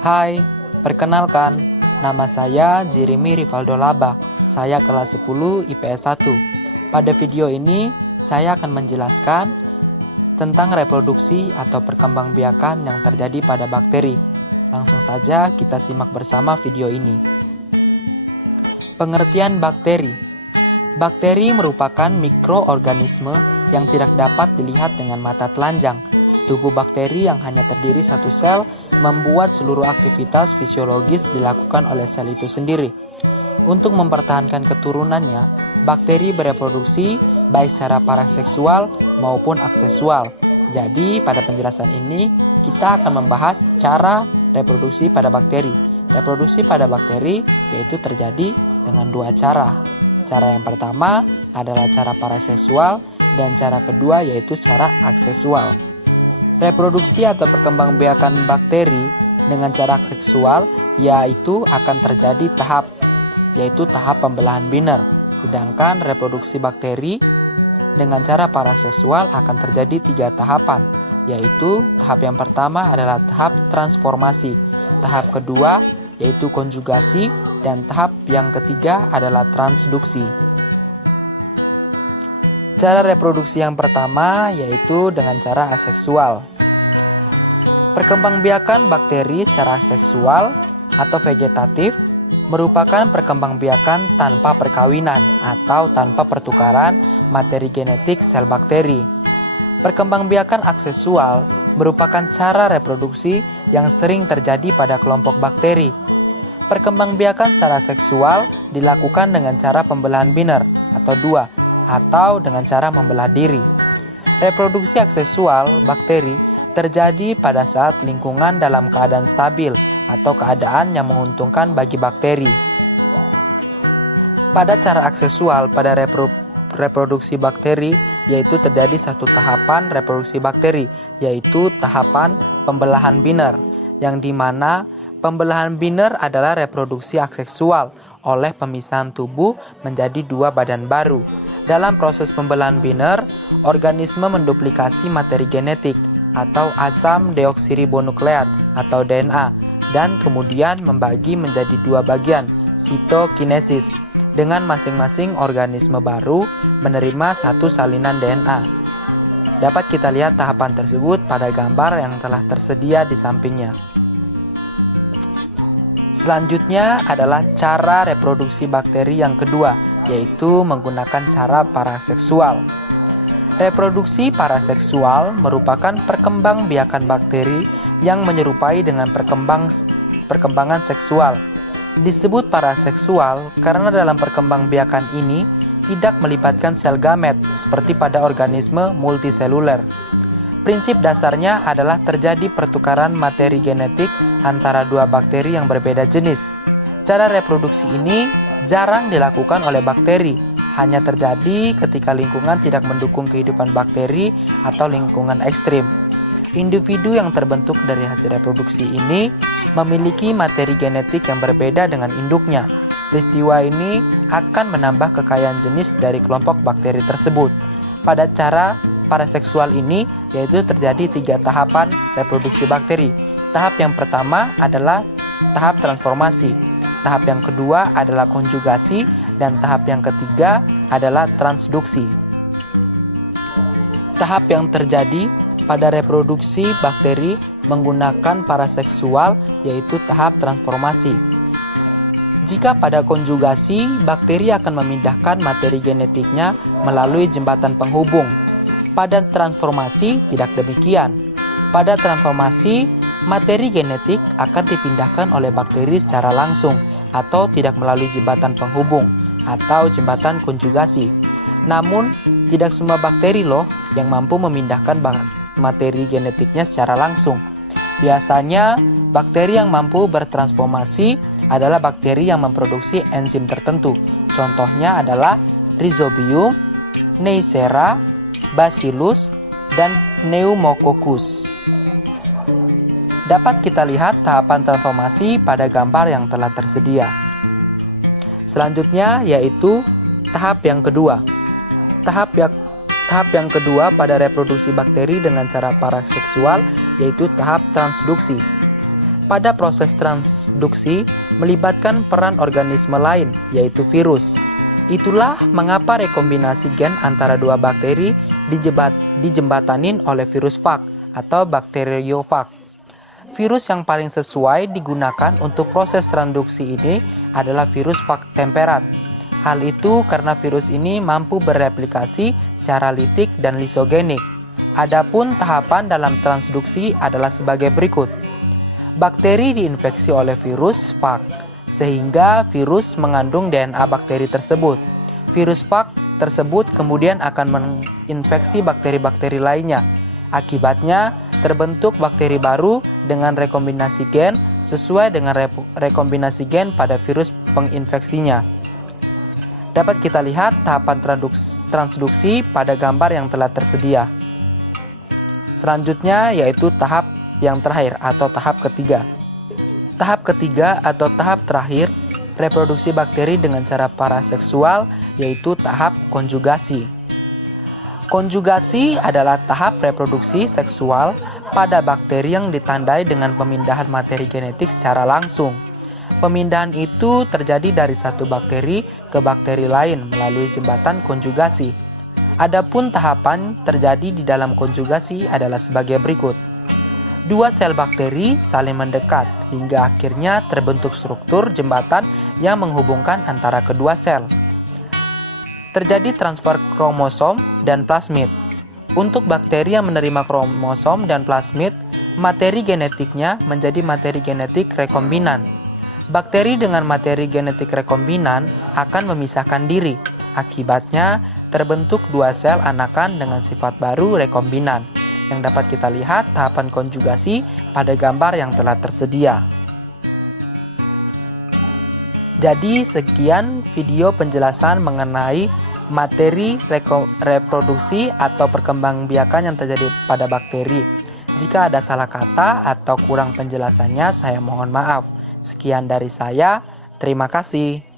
Hai, perkenalkan, nama saya Jeremy Rivaldo Laba. Saya kelas 10 IPS 1. Pada video ini, saya akan menjelaskan tentang reproduksi atau perkembangbiakan yang terjadi pada bakteri. Langsung saja kita simak bersama video ini. Pengertian bakteri. Bakteri merupakan mikroorganisme yang tidak dapat dilihat dengan mata telanjang. Tubuh bakteri yang hanya terdiri satu sel membuat seluruh aktivitas fisiologis dilakukan oleh sel itu sendiri. Untuk mempertahankan keturunannya, bakteri bereproduksi baik secara paraseksual maupun aksesual. Jadi, pada penjelasan ini, kita akan membahas cara reproduksi pada bakteri. Reproduksi pada bakteri yaitu terjadi dengan dua cara. Cara yang pertama adalah cara paraseksual dan cara kedua yaitu cara aksesual. Reproduksi atau perkembangbiakan bakteri dengan cara seksual yaitu akan terjadi yaitu tahap pembelahan biner. Sedangkan reproduksi bakteri dengan cara paraseksual akan terjadi 3 tahapan, yaitu tahap yang pertama adalah tahap transformasi, tahap kedua yaitu konjugasi, dan tahap yang ketiga adalah transduksi. Cara reproduksi yang pertama yaitu dengan cara aseksual. Perkembangbiakan bakteri secara seksual atau vegetatif merupakan perkembangbiakan tanpa perkawinan atau tanpa pertukaran materi genetik sel bakteri. Perkembangbiakan aksesual merupakan cara reproduksi yang sering terjadi pada kelompok bakteri. Perkembangbiakan secara seksual dilakukan dengan cara pembelahan biner atau 2 atau dengan cara membelah diri. Reproduksi aksesual bakteri terjadi pada saat lingkungan dalam keadaan stabil atau keadaan yang menguntungkan bagi bakteri. Pada cara aksesual pada reproduksi bakteri yaitu terjadi satu tahapan reproduksi bakteri yaitu tahapan pembelahan biner, yang dimana pembelahan biner adalah reproduksi aksesual oleh pemisahan tubuh menjadi 2 badan baru. Dalam proses pembelahan biner, organisme menduplikasi materi genetik atau asam deoksiribonukleat atau DNA dan kemudian membagi menjadi 2 bagian, sitokinesis, dengan masing-masing organisme baru menerima satu salinan DNA. Dapat kita lihat tahapan tersebut pada gambar yang telah tersedia di sampingnya. Selanjutnya adalah cara reproduksi bakteri yang kedua, yaitu menggunakan cara paraseksual. Reproduksi paraseksual merupakan perkembangbiakan bakteri yang menyerupai dengan perkembangan seksual. Disebut paraseksual karena dalam perkembangbiakan ini tidak melibatkan sel gamet seperti pada organisme multiseluler. Prinsip dasarnya adalah terjadi pertukaran materi genetik antara 2 bakteri yang berbeda jenis. Cara reproduksi ini jarang dilakukan oleh bakteri, hanya terjadi ketika lingkungan tidak mendukung kehidupan bakteri atau lingkungan ekstrim. Individu yang terbentuk dari hasil reproduksi ini memiliki materi genetik yang berbeda dengan induknya. Peristiwa ini akan menambah kekayaan jenis dari kelompok bakteri tersebut. Pada cara paraseksual ini yaitu terjadi 3 tahapan reproduksi bakteri. Tahap yang pertama adalah tahap transformasi, tahap yang kedua adalah konjugasi, dan tahap yang ketiga adalah transduksi. Tahap yang terjadi pada reproduksi bakteri menggunakan paraseksual yaitu tahap transformasi. Jika pada konjugasi, bakteri akan memindahkan materi genetiknya melalui jembatan penghubung. Pada transformasi tidak demikian. Pada transformasi, materi genetik akan dipindahkan oleh bakteri secara langsung atau tidak melalui jembatan penghubung atau jembatan konjugasi. Namun, tidak semua bakteri yang mampu memindahkan materi genetiknya secara langsung. Biasanya, bakteri yang mampu bertransformasi adalah bakteri yang memproduksi enzim tertentu. Contohnya adalah Rhizobium, Neisseria, Bacillus, dan Pneumococcus. Dapat kita lihat tahapan transformasi pada gambar yang telah tersedia. Selanjutnya yaitu tahap yang kedua. Tahap yang kedua pada reproduksi bakteri dengan cara paraseksual yaitu tahap transduksi. pada proses transduksi melibatkan peran organisme lain, yaitu virus. Itulah mengapa rekombinasi gen antara dua bakteri dijembatanin oleh virus fag atau bakteriofag. Virus yang paling sesuai digunakan untuk proses transduksi ini adalah virus fag temperat. Hal itu karena virus ini mampu bereplikasi secara litik dan lisogenik. Adapun tahapan dalam transduksi adalah sebagai berikut. Bakteri diinfeksi oleh virus fag, sehingga virus mengandung DNA bakteri tersebut. Virus fag tersebut kemudian akan menginfeksi bakteri-bakteri lainnya. Akibatnya, terbentuk bakteri baru dengan rekombinasi gen sesuai dengan rekombinasi gen pada virus penginfeksinya. Dapat kita lihat tahapan transduksi pada gambar yang telah tersedia. Selanjutnya yaitu tahap yang terakhir atau tahap ketiga. Tahap ketiga atau tahap terakhir reproduksi bakteri dengan cara paraseksual yaitu tahap konjugasi. Konjugasi adalah tahap reproduksi seksual pada bakteri yang ditandai dengan pemindahan materi genetik secara langsung. Pemindahan itu terjadi dari satu bakteri ke bakteri lain melalui jembatan konjugasi. Adapun tahapan terjadi di dalam konjugasi adalah sebagai berikut. Dua sel bakteri saling mendekat hingga akhirnya terbentuk struktur jembatan yang menghubungkan antara kedua sel. Terjadi transfer kromosom dan plasmid. Untuk bakteri yang menerima kromosom dan plasmid, materi genetiknya menjadi materi genetik rekombinan. Bakteri dengan materi genetik rekombinan akan memisahkan diri. Akibatnya, terbentuk dua sel anakan dengan sifat baru rekombinan, yang dapat kita lihat tahapan konjugasi pada gambar yang telah tersedia. Jadi sekian video penjelasan mengenai materi reproduksi atau perkembangbiakan yang terjadi pada bakteri. Jika ada salah kata atau kurang penjelasannya, saya mohon maaf. Sekian dari saya, terima kasih.